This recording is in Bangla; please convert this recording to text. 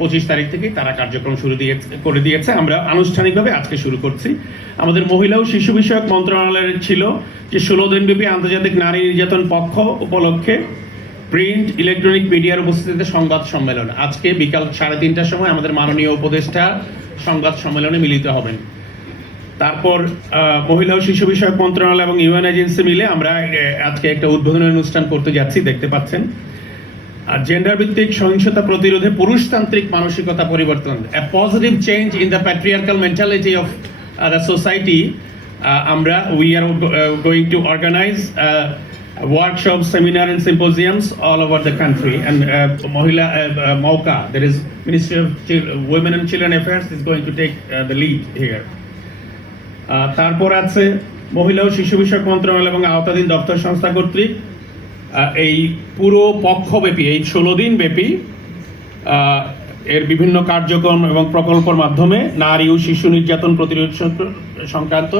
25 তারিখ থেকেই তারা কার্যক্রম করে দিয়েছে। আমরা আনুষ্ঠানিকভাবে আজকে শুরু করছি। আমাদের মহিলা ও শিশু বিষয়ক মন্ত্রণালয়ের ছিল যে 16 দিনব্যাপী আন্তর্জাতিক নারী নির্যাতন পক্ষ উপলক্ষে প্রিন্ট ইলেকট্রনিক মিডিয়ার উপস্থিতিতে সংবাদ সম্মেলন। আজকে বিকাল 3:30টার সময় আমাদের মাননীয় উপদেষ্টা সংবাদ সম্মেলনে মিলিত হবেন। তারপর মহিলা ও শিশু বিষয়ক মন্ত্রণালয় এবং ইউএন এজেন্সি মিলে আমরা আজকে একটা উদ্বোধনী অনুষ্ঠান করতে যাচ্ছি, দেখতে পাচ্ছেন। আর জেন্ডার ভিত্তিক সহিংসতা প্রতিরোধে পুরুষতান্ত্রিক মানসিকতা পরিবর্তন, a positive change in the patriarchal mentality of the society. We are going to organize workshops, seminar and symposiums all over the country. And Mohila Mauka, there is Ministry of Women and Children Affairs is going to take the lead here. তারপর আছে মহিলা ও শিশু বিষয়ক মন্ত্রণালয় এবং আওতাধীন দপ্তর সংস্থা কর্তৃক এই পুরো পক্ষব্যাপী এই 16 দিন ব্যাপী এর বিভিন্ন কার্যক্রম এবং প্রকল্পের মাধ্যমে নারী ও শিশু নির্যাতন প্রতিরোধ সংক্রান্ত